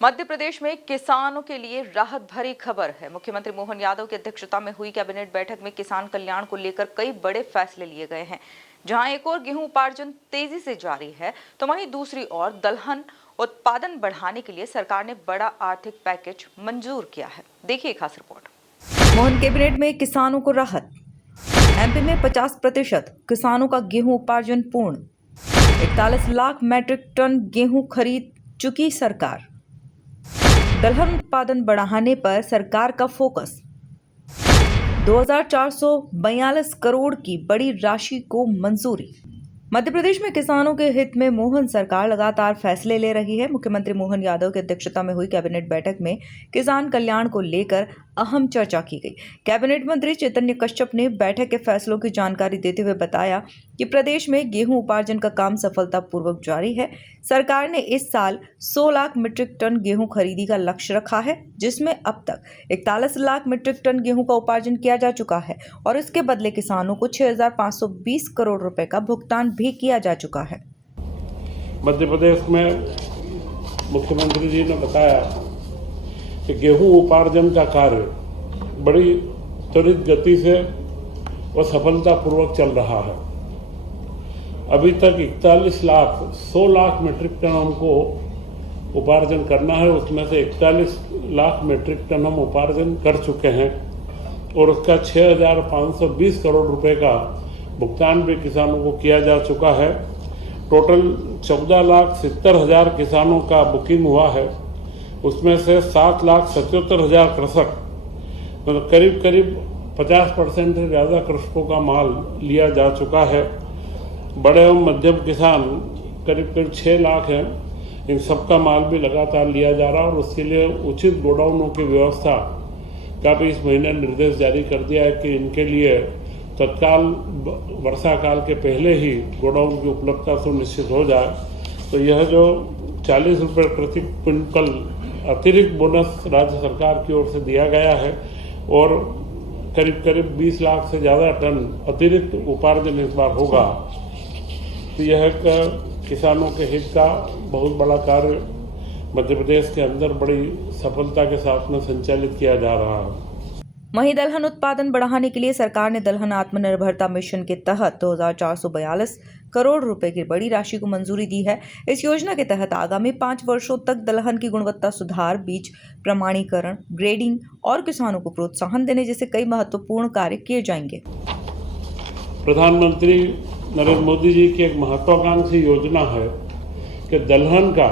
मध्य प्रदेश में किसानों के लिए राहत भरी खबर है। मुख्यमंत्री मोहन यादव की अध्यक्षता में हुई कैबिनेट बैठक में किसान कल्याण को लेकर कई बड़े फैसले लिए गए हैं। जहां एक और गेहूं उपार्जन तेजी से जारी है, तो वहीं दूसरी ओर दलहन उत्पादन बढ़ाने के लिए सरकार ने बड़ा आर्थिक पैकेज मंजूर किया है। देखिए खास रिपोर्ट। मोहन कैबिनेट में किसानों को राहत। एमपी में 50% किसानों का गेहूं उपार्जन पूर्ण। 41 लाख मीट्रिक टन गेहूं खरीद चुकी सरकार। दलहन उत्पादन बढ़ाने पर सरकार का फोकस। 2442 करोड़ की बड़ी राशि को मंजूरी। मध्य प्रदेश में किसानों के हित में मोहन सरकार लगातार फैसले ले रही है। मुख्यमंत्री मोहन यादव की अध्यक्षता में हुई कैबिनेट बैठक में किसान कल्याण को लेकर अहम चर्चा की गई। कैबिनेट मंत्री चैतन्य कश्यप ने बैठक के फैसलों की जानकारी देते हुए बताया कि प्रदेश में गेहूं उपार्जन का काम सफलतापूर्वक जारी है। सरकार ने इस साल 100 लाख मीट्रिक टन गेहूं खरीदी का लक्ष्य रखा है, जिसमें अब तक 41 लाख मीट्रिक टन गेहूं का उपार्जन किया जा चुका है और इसके बदले किसानों को 6,520 करोड़ रुपए का भुगतान भी किया जा चुका है। मध्य प्रदेश में मुख्यमंत्री जी ने बताया कि गेहूं उपार्जन का कार्य बड़ी त्वरित गति से और सफलतापूर्वक चल रहा है। अभी तक 100 लाख मीट्रिक टन हमको उपार्जन करना है। उसमें से 41 लाख मीट्रिक टन हम उपार्जन कर चुके हैं और उसका 6,520 करोड़ रुपए का भुगतान भी किसानों को किया जा चुका है। टोटल 14,70,000 किसानों का बुकिंग हुआ है। उसमें से 7,77,000 कृषक, मतलब करीब 50% से ज़्यादा कृषकों का माल लिया जा चुका है। बड़े एवं मध्यम किसान करीब 6 लाख हैं। इन सबका माल भी लगातार लिया जा रहा है और उसके लिए उचित गोडाउनों की व्यवस्था का भी इस महीने निर्देश जारी कर दिया है कि इनके लिए तत्काल वर्षा काल के पहले ही गोडाउन की उपलब्धता सुनिश्चित हो जाए। तो यह जो 40 रुपये प्रति क्विंटल अतिरिक्त बोनस राज्य सरकार की ओर से दिया गया है और करीब 20 लाख से ज़्यादा टन अतिरिक्त उपार्जन इस बार होगा, तो यह किसानों के हित का बहुत बड़ा कार्य मध्य प्रदेश के अंदर बड़ी सफलता के साथ में संचालित किया जा रहा है। वहीं दलहन उत्पादन बढ़ाने के लिए सरकार ने दलहन आत्मनिर्भरता मिशन के तहत 2,442 करोड़ रुपए की बड़ी राशि को मंजूरी दी है। इस योजना के तहत आगामी 5 वर्षों तक दलहन की गुणवत्ता सुधार, बीज प्रमाणीकरण, ग्रेडिंग और किसानों को प्रोत्साहन देने जैसे कई महत्वपूर्ण कार्य किए जाएंगे। प्रधानमंत्री नरेंद्र मोदी जी की एक महत्वाकांक्षी योजना है कि दलहन का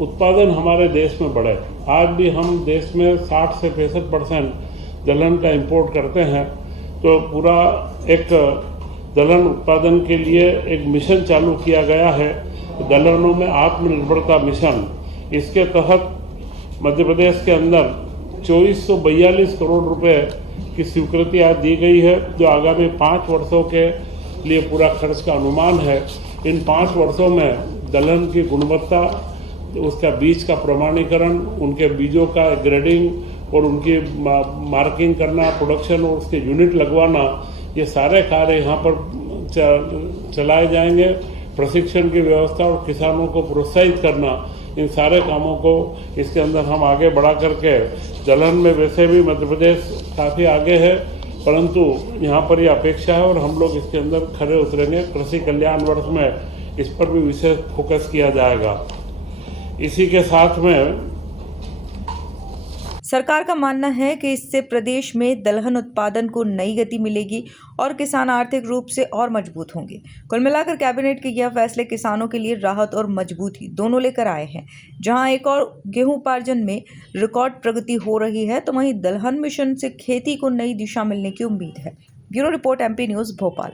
उत्पादन हमारे देश में बढ़े। आज भी हम देश में 60 से 65% दलहन का इंपोर्ट करते हैं। तो पूरा एक दलहन उत्पादन के लिए एक मिशन चालू किया गया है, दलहनों में आत्मनिर्भरता मिशन। इसके तहत मध्य प्रदेश के अंदर 2442 करोड़ रुपए की स्वीकृति आज दी गई है, जो आगामी 5 वर्षों के लिए पूरा खर्च का अनुमान है। इन 5 वर्षों में दलहन की गुणवत्ता, उसका बीज का प्रमाणीकरण, उनके बीजों का ग्रेडिंग और उनकी मार्किंग करना, प्रोडक्शन और उसके यूनिट लगवाना, ये सारे कार्य यहाँ पर चलाए जाएंगे। प्रशिक्षण की व्यवस्था और किसानों को प्रोत्साहित करना, इन सारे कामों को इसके अंदर हम आगे बढ़ा करके, दलहन में वैसे भी मध्य प्रदेश काफ़ी आगे है, परंतु यहाँ पर ये अपेक्षा है और हम लोग इसके अंदर खरे उतरेंगे। कृषि कल्याण वर्ष में इस पर भी विशेष फोकस किया जाएगा। इसी के साथ में सरकार का मानना है कि इससे प्रदेश में दलहन उत्पादन को नई गति मिलेगी और किसान आर्थिक रूप से और मजबूत होंगे। कुल मिलाकर कैबिनेट के यह फैसले किसानों के लिए राहत और मजबूती दोनों लेकर आए हैं। जहां एक और गेहूं उपार्जन में रिकॉर्ड प्रगति हो रही है, तो वहीं दलहन मिशन से खेती को नई दिशा मिलने की उम्मीद है। Bureau report, MP news, Bhopal.